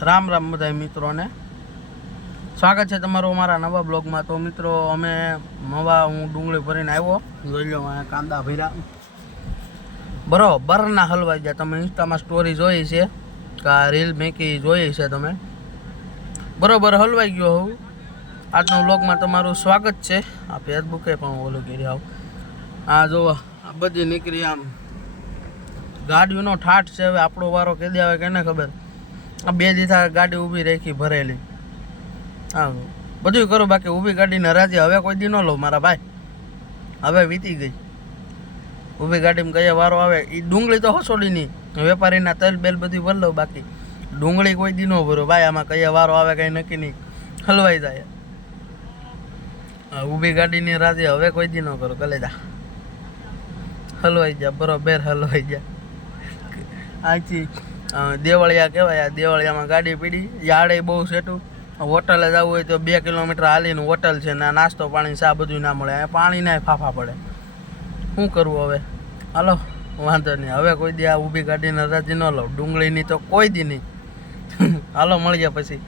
રામ રામ બધા મિત્રોને સ્વાગત છે તમારું અમારા નવા બ્લોગમાં। તો મિત્રો અમે હું ડુંગળી ભરીને આવ્યો, જોઈ લો અહીંયા કાંદા ભર્યા બરોબરના હલવાઈ ગયા। તમે ઇન્સ્ટામાં સ્ટોરી જોઈ છે કે રીલ મેકી જોઈ છે તમે, બરોબર હલવાઈ ગયો હું। આજના બ્લોગમાં તમારું સ્વાગત છે। આ ફેસબુકે પણ ઓલું કરી આવ, આ જો આ બધી નીકળી આમ ગાડીઓનો ઠાઠ છે। હવે આપણો વારો કેદી આવે કેને ખબર। આ બે દીધા ગાડી ઊભી રાખી ભરેલી, હા બધું કરું, બાકી ઊભી ગાડીને રાજી હવે કોઈ દી ન લો મારા ભાઈ, હવે વીતી ગઈ। ઊભી ગાડીમાં કયા વારો આવે એ ડુંગળી તો હસોડી નહીં, વેપારીના તેલ બેલ બધી ભર લઉં, બાકી ડુંગળી કોઈ દી ન ભરો ભાઈ। આમાં કયા વારો આવે કંઈ નક્કી નહીં, હલવાઈ જાય। ઊભી ગાડીની રાજી હવે કોઈ દી ન કરો, કલેજા હલવાઈ જા, બરોબર હલવાઈ જા। આથી દેવળિયા કહેવાય, આ દેવળિયામાં ગાડી પીડી, યાર્ડે બહુ સેટું। હોટલે જવું હોય તો 2 કિલોમીટર હાલીને હોટલ છે ને, નાસ્તો પાણી ચા બધું ના મળે, અહીંયા પાણીના ફાફા પડે। શું કરવું હવે, હાલો વાંધો નહીં, હવે કોઈ દી આ ઊભી ગાડીને રાજી ન લઉં, ડુંગળીની તો કોઈ દી નહીં। હાલો મળીએ પછી।